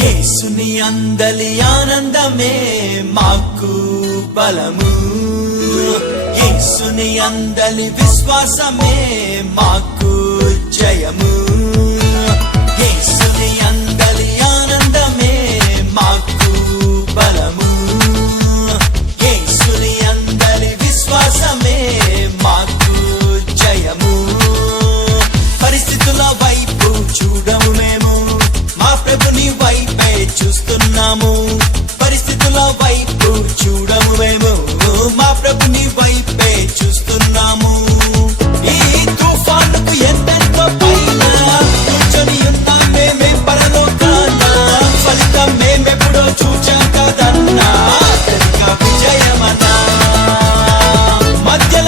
యేసుని అందలి ఆనందమే మాకు బలము, యేసుని అందలి విశ్వాసమే మాకు జయము. యేసుని అందలి ఆనందమే మాకు బలము, యేసుని అందలి విశ్వాసమే మాకు జయము. పరిస్థితుల వైపు చూడము మేము, మా ప్రభుని వైపే చూస్తున్నాము.